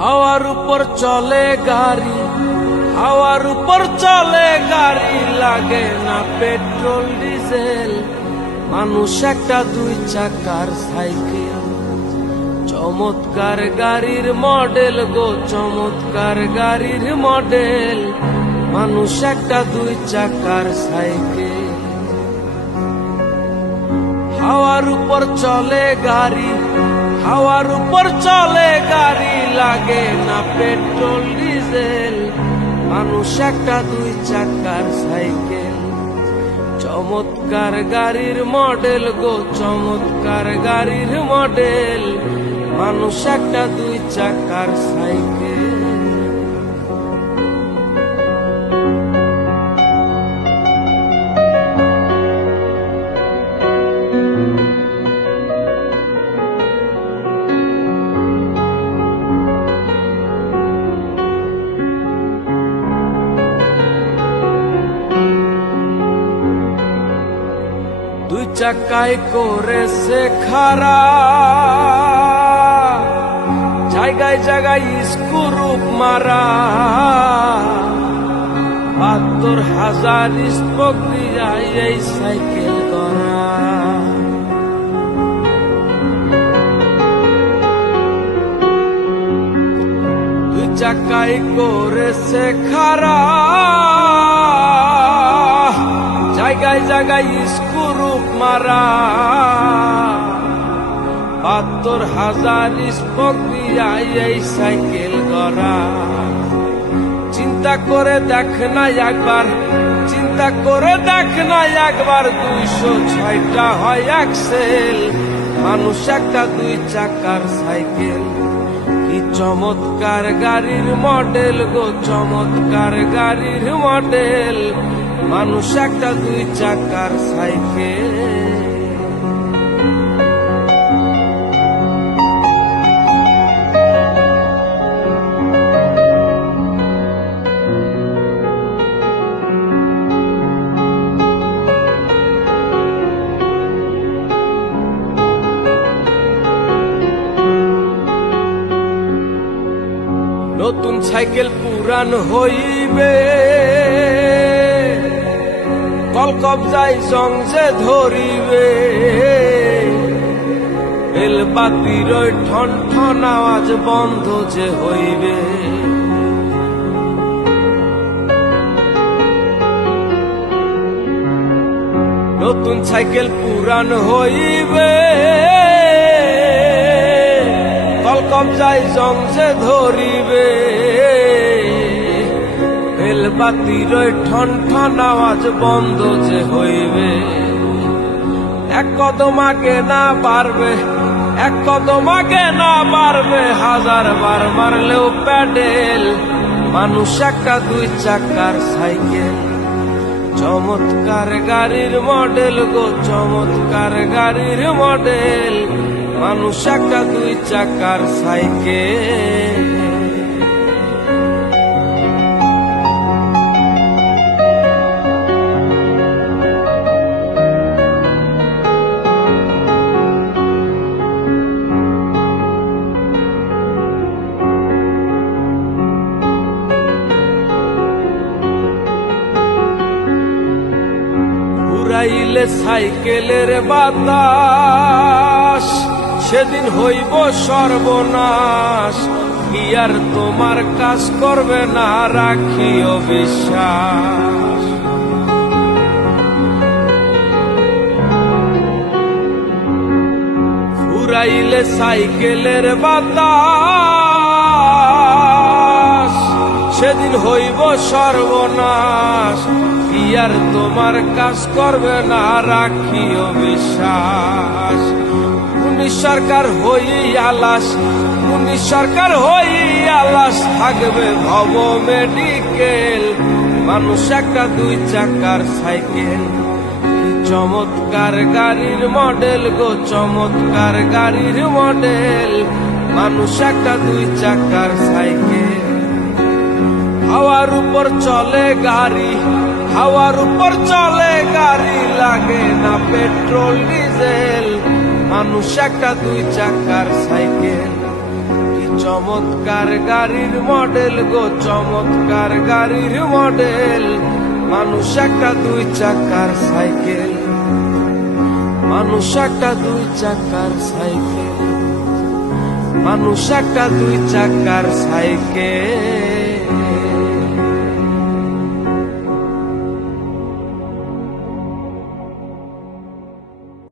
হাওয়ার উপর চলে গাড়ি, হাওয়ার উপর চলে গাড়ি, লাগে না পেট্রোল ডিজেল। মানুষ একটা দুই চাকার সাইকেল, চমৎকার গাড়ির মডেল গো, চমৎকার গাড়ির মডেল। মানুষ একটা দুই চাকার সাইকেল। হাওয়ার উপর চলে গাড়ি, হাওয়ার উপর চলে গাড়ি, লাগে না পেট্রোল ডিজেল। মানুষ একটা দুই চাকার সাইকেল, চমৎকার গাড়ির মডেল গো, চমৎকার গাড়ির মডেল। মানুষ একটা দুই চাকার সাইকেল। দুই চাকায় করেছে খাড়া, জায়গায় জায়গায় স্ক্রুপ মারা। ৭২,০০০ স্পোক দিয়া এই সাইকেল করা। দুই চাকায় করেছে খাড়া, জায়গায় জায়গায় স্ক্রুপ মারা। ৭২,০০০ স্পোক দিয়া এই সাইকেল গড়া। চিন্তা করে দেখ না একবার, চিন্তা করে দেখ না একবার, ২০৬টা হয় অ্যাক্সেল। মানুষ একটা দুই চাকার সাইকেল, কি চমৎকার গাড়ির মডেল গো, চমৎকার গাড়ির মডেল। মানুষ একটা দুই চাকার সাইকেল। নতুন সাইকেল পুরান হইবে, কল কবজায় জং যে ধরিবে। বেলবাতির ওই ঠন ঠন আওয়াজ বন্ধ যে হইবে। নতুন সাইকেল পুরান হইবে, কল কবজায় জং যে ধরিবে। বেলবাতির ওই ঠন ঠন আওয়াজ বন্ধ যে হইবে। এক কদম আগে না বাড়বে, এক কদম আগে না বাড়বে, ১০০০ বার মারলেও প্যাডেল। মানুষ একটা দুই চাকার সাইকেল, চমৎকার গাড়ির মডেল গো, চমৎকার গাড়ির মডেল। মানুষ একটা দুই চাকার সাইকেল। উড়াইলে সাইকেলের বাতাস, সেদিন হইব সর্বনাশ। কি আর তোমার কাজ করবে না, রাখিও বিশ্বাস। উড়াইলে সাইকেলের বাতাস, সেদিন হইব সর্বনাশ। কি আর তোমার কাজ করবে না, রাখিও বিশ্বাস। পুলিশ সরকার হই আলাস, পুলিশ সরকার হই আলাস, থাকবে ভব মেডিকেল। মানুষ একটা দুই চাকার সাইকেল, চমৎকার গাড়ির মডেল গো, চমৎকার গাড়ির মডেল। মানুষ একটা দুই চাকার সাইকেল। হাওয়ার উপর চলে গাড়ি, হাওয়ার উপর চলে গাড়ি, লাগে না পেট্রোল ডিজেল। মানুষ একটা দুই চাকার সাইকেল, কি চমৎকার গাড়ির মডেল গো, চমৎকার গাড়ির মডেল। মানুষ একটা দুই চাকার সাইকেল, মানুষ একটা দুই চাকার সাইকেল, মানুষ একটা দুই চাকার সাইকেল।